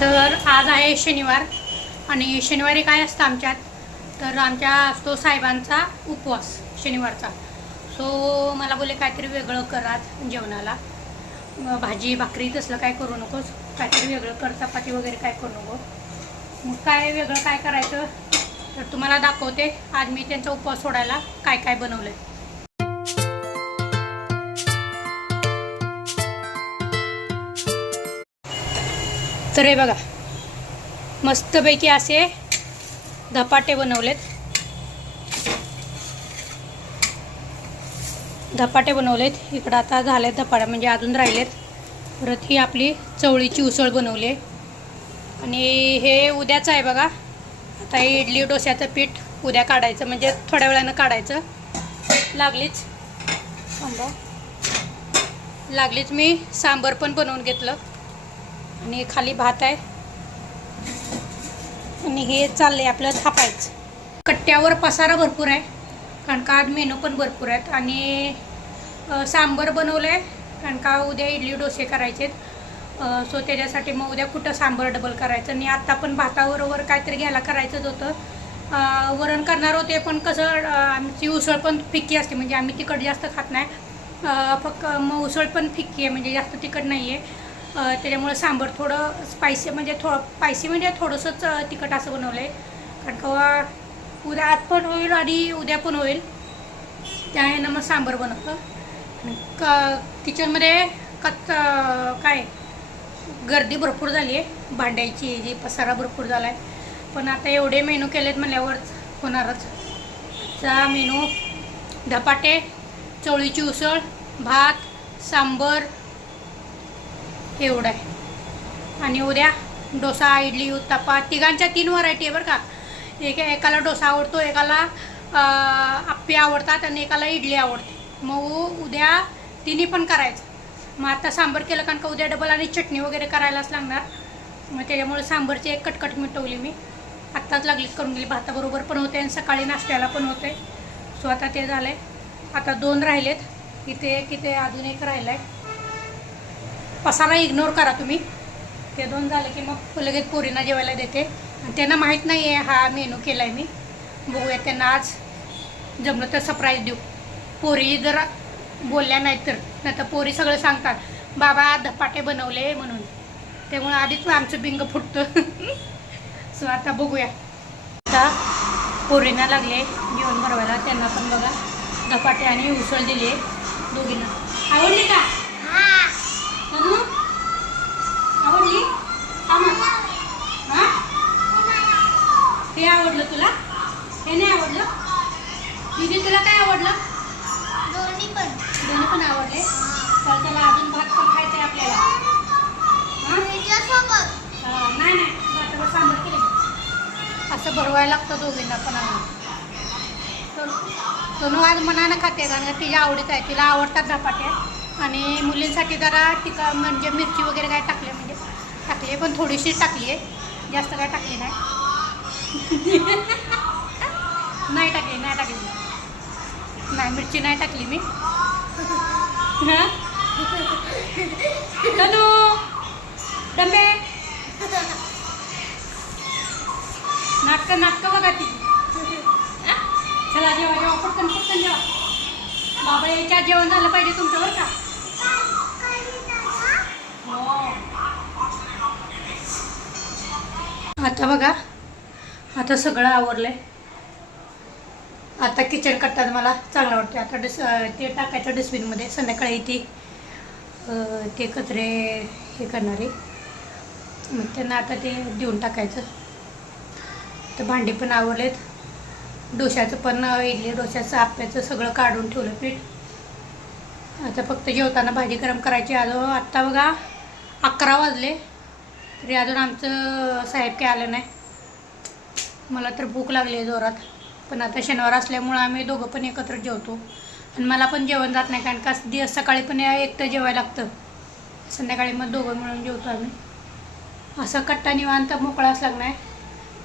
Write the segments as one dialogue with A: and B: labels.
A: तर आज आहे शनिवार आणि शनिवारी काय असतं आमच्यात? तर आमच्या असतो साहेबांचा उपवास शनिवारचा. सो मला बोले काहीतरी वेगळं करात जेवणाला. भाजी भाकरी तसलं काय करू नकोस. काहीतरी वेगळं कर चपाती वगैरे काय करू नको. मग काय वेगळं काय करायचं? तर तुम्हाला दाखवते. आज मी त्यांचा उपवास सोडायला काय काय बनवलं आहे तर हे बघा. मस्तपैकी असे धपाटे बनवलेत. धपाटे बनवलेत. इकडं आता झालेत धपाटे म्हणजे अजून राहिलेत. परत ही आपली चवळीची उसळ बनवली आहे. आणि हे उद्याचं आहे बघा. आता हे इडली डोस्याचं पीठ उद्या काढायचं म्हणजे थोड्या वेळानं काढायचं. लागलीच. थांबा. लागलीच मी. सांबर पण बनवून घेतलं. आणि खाली भात आहे. आणि हे चाललंय आपलं थापायचं. कट्ट्यावर पसारा भरपूर आहे. कारण का आज मेनू पण भरपूर आहेत. आणि सांबर बनवलं आहे कारण का उद्या इडली डोसे करायचे आहेत सो त्याच्यासाठी मग उद्या कुठं सांबर डबल करायचं? आणि आत्ता पण भाताबरोबर काहीतरी घ्यायला करायचंच होतं. वरण करणार होते पण कसं आमची उसळ पण फिक्की असते. म्हणजे आम्ही तिखट जास्त खात नाही. फक्त मग उसळ पण फिक्की आहे. म्हणजे जास्त तिखट नाही आहे त्याच्यामुळे सांबर थोडं स्पायसी म्हणजे थोडं स्पायसी म्हणजे थोडंसंच तिखट असं बनवलं आहे कारण का उद्या आत पण होईल आणि उद्या पण होईल. त्या ह्यानं मग सांबर बनवतं आणि क किचनमध्ये कच काय गर्दी भरपूर झाली आहे भांड्याची जी पसारा भरपूर झाला आहे पण आता एवढे मेनू केलेत म्हणल्यावर होणारच. चा मेनू धपाटे चवळीची उसळ भात सांबर एवढं आहे. आणि उद्या डोसा इडली उत्तापा तिघांच्या तीन व्हरायटी आहे बरं का. एक एकाला डोसा आवडतो एकाला आप्पे आवडतात आणि एकाला इडली आवडते. मग उद्या तिन्ही पण करायचं. मग आता सांबर केलं कारण का उद्या डबल आणि चटणी वगैरे करायलाच लागणार. मग त्याच्यामुळे सांबरची एक कटकट मिटवली मी. आत्ताच लागलीच करून गेली. भाताबरोबर पण होते आणि सकाळी नाश्त्याला पण होते सो आता ते झालं आहे आता दोन राहिलेत. इथे एक इथे अजून एक राहिलं आहे पसारा इग्नोर करा तुम्ही. ते दोन झाले की मग लगेच पोरींना जेवायला देते. आणि त्यांना माहीत नाही आहे हा मेनू केला आहे मी. बघूया त्यांना आज जमलं तर सरप्राईज देऊ. पोरी जर बोलल्या नाही तर. नाही तर पोरी सगळं सांगतात. बाबा धपाटे बनवले म्हणून. त्यामुळे आधीच आमचं बिंग फुटतं. सो आता बघूया. आता पोरींना लागले जेवण भरवायला त्यांना पण बघा. धपाटे आणि उसळ दिली आहे दोघींना. आवडली का नन्नू? आवडली हा मग. हा? हे आवडलं तुला? हे नाही आवडलं? दीदी तुला काय आवडलं?
B: दोन्ही पण.
A: दोन्ही पण आवडले? तर त्याला अजून भात पण खायचा आहे आपल्याला. हा? हा, नाही नाही. भातावर सांबर केले असं भरवायला लागतं दोघींना पण तर सोनू आज मनानं खाते कारण तिच्या आवडीचं आहे. तिला आवडतात धपाटे आणि मुलींसाठी जरा टिका म्हणजे मिरची वगैरे काय टाकले म्हणजे टाकली पण थोडीशी टाकली आहे. जास्त काय टाकली नाही. नाही टाकली नाही टाकली. नाही मिरची नाही टाकली मी. हा? तनू डबे नाटकं नाटकं बघा ती. चला जेवा जेवा पटकन पटकन जेवा. बाबा याच्या जेवण झालं पाहिजे तुमचं बरं का? हो. आता बघा. आता सगळं आवरलंय. आता किचन कट्टात मला चांगला वाटते आता डिस ते टाकायचं डस्टबिनमध्ये संध्याकाळी ती ते कचरे हे करणारे. मग त्यांना आता ते देऊन टाकायचं. तर भांडी पण आवरलेत. डोश्याचं पण इडली डोश्याचं आप्याचं सगळं काढून ठेवलं पीठ. आता फक्त जेवताना भाजी गरम करायची. अजून आत्ता बघा अकरा वाजले. तरी अजून आमचं साहेब काय आलं नाही. मला तर भूक लागली आहे जोरात. पण आता शनिवार असल्यामुळं आम्ही दोघं पण एकत्र जेवतो. आणि मला पण जेवण जात नाही कारण का दिवस सकाळी पण एकटं जेवायला लागतं. संध्याकाळी मग दोघं मिळून जेवतो आम्ही. असं कट्टा निवांत मोकळा लागणार नाही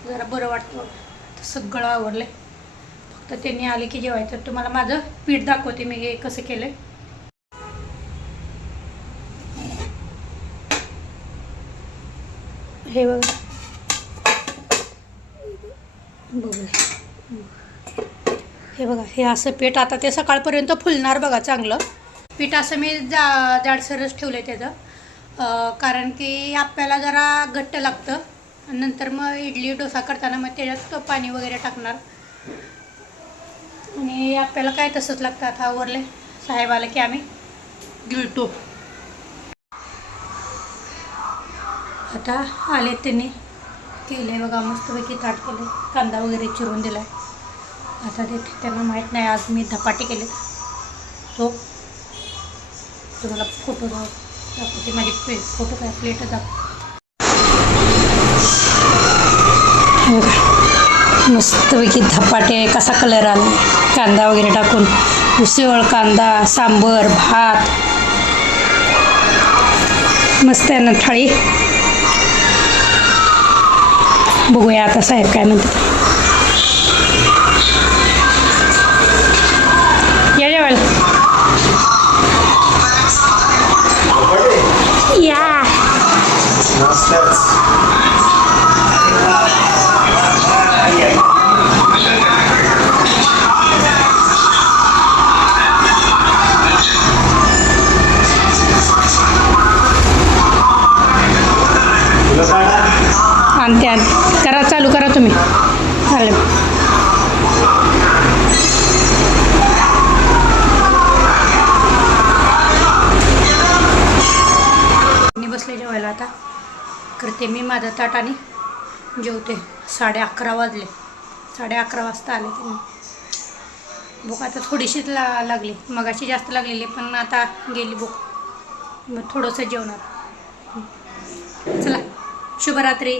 A: जरा बरं वाटतं आता सगळं आवडलं फक्त त्यांनी आले की जेवायचं. तुम्हाला माझं पीठ दाखवते मी हे कसं केलं आहे हे बघा. बघू हे बघा हे असं पीठ आता ते सकाळपर्यंत फुलणार बघा चांगलं. पीठ असं मी जा जाडसरच ठेवलं आहे त्याचं कारण की आपल्याला जरा घट्ट लागतं. नंतर मग इडली डोसा करताना मग त्याच्यात पाणी वगैरे टाकणार. आणि आपल्याला काय तसंच लागतं आता आवरले. साहेब आलं की आम्ही गिळतो. आता आले त्यांनी. केले बघा मस्तपैकी ताट केले कांदा वगैरे चिरून दिलाय. आता ते त्यांना माहीत नाही आज मी धपाटे केले सो हो. तुम्हाला फोटो दाव दाखवते माझी प्ले फोटो काय प्लेट दाखव मस्तपैकी धपाटे कसा कलर आला. कांदा वगैरे टाकून उसळ कांदा सांबर भात. मस्त आहे ना थाळी? बघूया आता साहेब काय म्हणतात. या जेवायला. या त्या करा चालू करा तुम्ही. चालेल. मी बसले जेवायला आता. करते मी माझं ताट आणि जेवते. साडे अकरा वाजले. साडे अकरा वाजता आले तुम्ही बुक आता थोडीशीच ला लागली. मगाशी जास्त लागलेली पण आता गेली बुक मग थोडंसं जेवणार. चला. शुभरात्री.